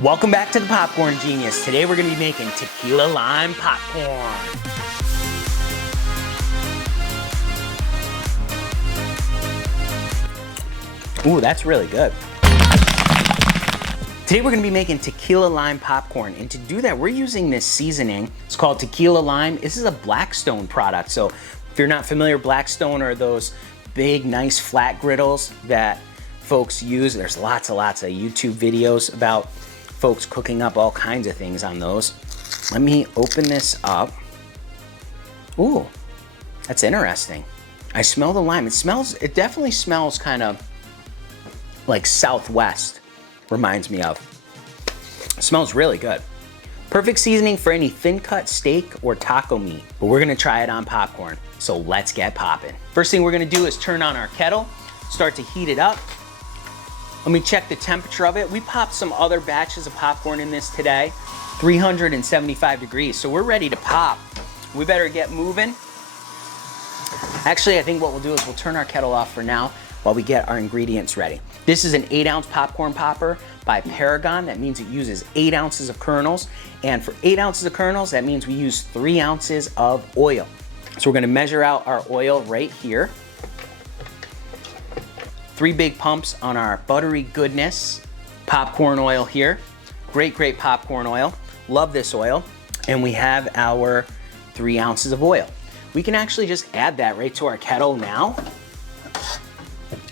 Welcome back to the Popcorn Genius. Today we're gonna be making tequila lime popcorn. Ooh, that's really good. Today we're gonna be making tequila lime popcorn, and to do that we're using this seasoning. It's called Tequila Lime. This is a Blackstone product, so if you're not familiar, Blackstone are those big, nice flat griddles that folks use. There's lots of YouTube videos about folks cooking up all kinds of things on those. Let me open this up. Ooh, that's interesting. I smell the lime. It definitely smells kind of like Southwest, reminds me of. It smells really good. Perfect seasoning for any thin cut steak or taco meat, but we're gonna try it on popcorn. So let's get popping. First thing we're gonna do is turn on our kettle, start to heat it up. Let me check the temperature of it. We popped some other batches of popcorn in this today, 375 degrees. So we're ready to pop. We better get moving. Actually, I think what we'll do is we'll turn our kettle off for now while we get our ingredients ready. This is an 8-ounce popcorn popper by Paragon. That means it uses 8 ounces of kernels. And for 8 ounces of kernels, that means we use 3 ounces of oil. So we're gonna measure out our oil right here. 3 big pumps on our buttery goodness popcorn oil here. Great popcorn oil. Love this oil. And we have our 3 ounces of oil. We can actually just add that right to our kettle now.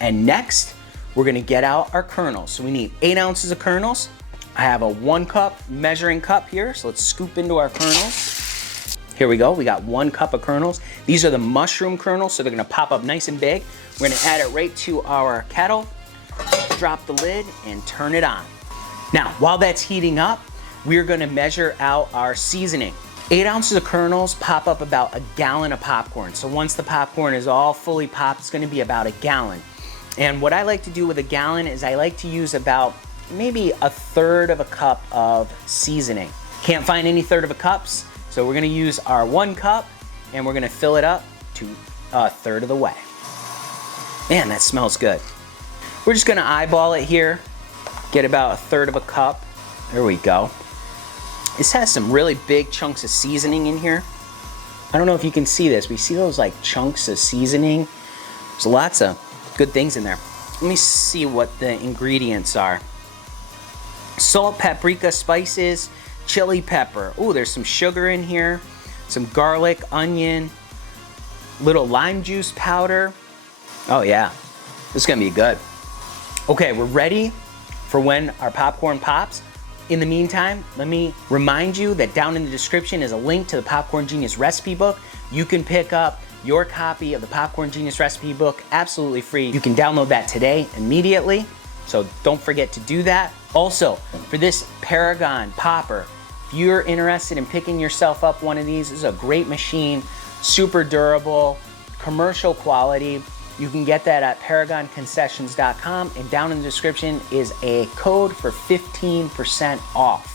And next, we're gonna get out our kernels. So we need 8 ounces of kernels. I have a 1 cup measuring cup here, so let's scoop into our kernels. Here we go, we got 1 cup of kernels. These are the mushroom kernels, so they're gonna pop up nice and big. We're gonna add it right to our kettle, drop the lid, and turn it on. Now, while that's heating up, we're gonna measure out our seasoning. 8 ounces of kernels pop up about 1 gallon of popcorn. So once the popcorn is all fully popped, it's gonna be about 1 gallon. And what I like to do with 1 gallon is I like to use about maybe 1/3 of a cup of seasoning. Can't find any 1/3 of a cups, so we're gonna use our 1 cup and we're gonna fill it up to 1/3 of the way. Man, that smells good. We're just gonna eyeball it here, get about 1/3 of a cup. There we go. This has some really big chunks of seasoning in here. I don't know if you can see this. We see those like chunks of seasoning. There's lots of good things in there. Let me see what the ingredients are. Salt, paprika, spices, chili pepper. Ooh, there's some sugar in here, some garlic, onion, little lime juice powder. Oh yeah, this is gonna be good. Okay, we're ready for when our popcorn pops. In the meantime, let me remind you that down in the description is a link to the Popcorn Genius recipe book. You can pick up your copy of the Popcorn Genius recipe book absolutely free. You can download that today immediately, so don't forget to do that. Also, for this Paragon popper, if you're interested in picking yourself up one of these, this is a great machine, super durable, commercial quality. You can get that at paragonconcessions.com, and down in the description is a code for 15% off.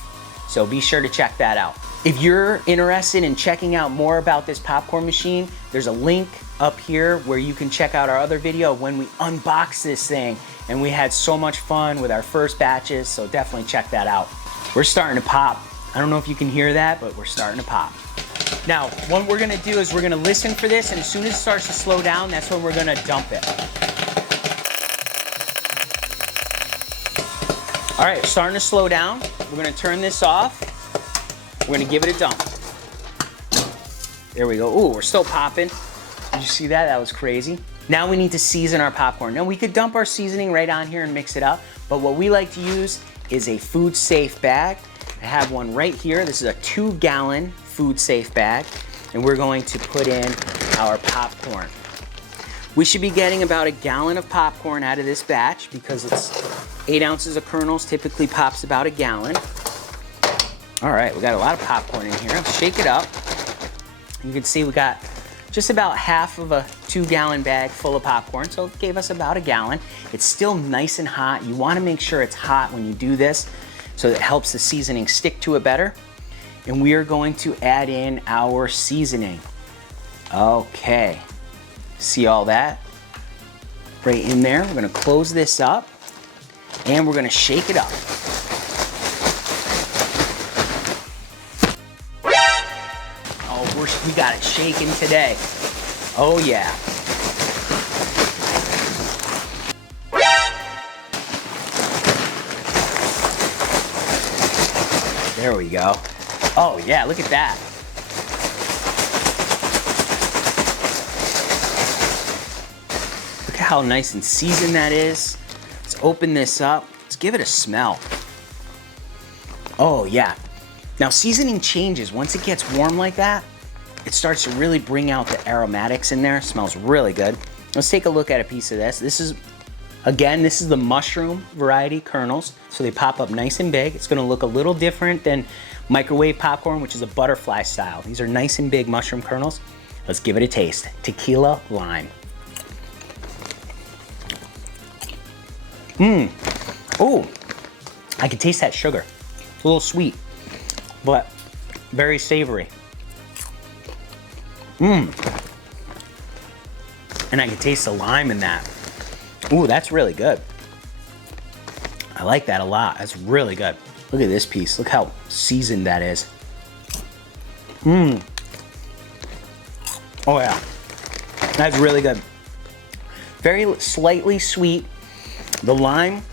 So be sure to check that out. If you're interested in checking out more about this popcorn machine, there's a link up here where you can check out our other video when we unboxed this thing, and we had so much fun with our first batches, so definitely check that out. We're starting to pop. I don't know if you can hear that, but we're starting to pop. Now, what we're gonna do is we're gonna listen for this, and as soon as it starts to slow down, that's when we're gonna dump it. All right, starting to slow down. We're gonna turn this off. We're gonna give it a dump. There we go. Ooh, we're still popping. Did you see that? That was crazy. Now we need to season our popcorn. Now we could dump our seasoning right on here and mix it up, but what we like to use is a food safe bag. I have one right here. This is a 2-gallon food safe bag, and we're going to put in our popcorn. We should be getting about 1 gallon of popcorn out of this batch because it's 8 ounces of kernels, typically pops about 1 gallon. All right, we got a lot of popcorn in here. Let's shake it up. You can see we got just about half of a 2-gallon bag full of popcorn, so it gave us about 1 gallon. It's still nice and hot. You wanna make sure it's hot when you do this so it helps the seasoning stick to it better. And we are going to add in our seasoning. Okay, see all that? Right in there. We're gonna close this up and we're gonna shake it up. We got it shaking today. Oh yeah. There we go. Oh yeah, look at that. Look at how nice and seasoned that is. Let's open this up. Let's give it a smell. Oh yeah. Now seasoning changes. Once it gets warm like that, it starts to really bring out the aromatics in there. It smells really good. Let's take a look at a piece of this. This is the mushroom variety kernels. So they pop up nice and big. It's gonna look a little different than microwave popcorn, which is a butterfly style. These are nice and big mushroom kernels. Let's give it a taste. Tequila lime. Oh, I can taste that sugar. It's a little sweet, but very savory. And I can taste the lime in that. Ooh, that's really good. I like that a lot. That's really good. Look at this piece. Look how seasoned that is. Oh yeah, that's really good. Very slightly sweet. The lime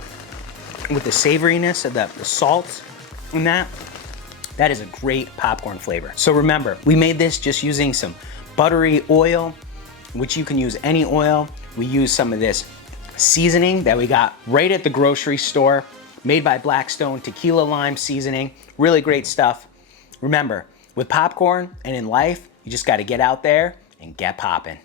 with the savoriness of the salt in that is a great popcorn flavor. So remember, we made this just using some buttery oil, which you can use any oil. We use some of this seasoning that we got right at the grocery store, made by Blackstone, tequila lime seasoning. Really great stuff. Remember, with popcorn and in life, you just gotta get out there and get popping.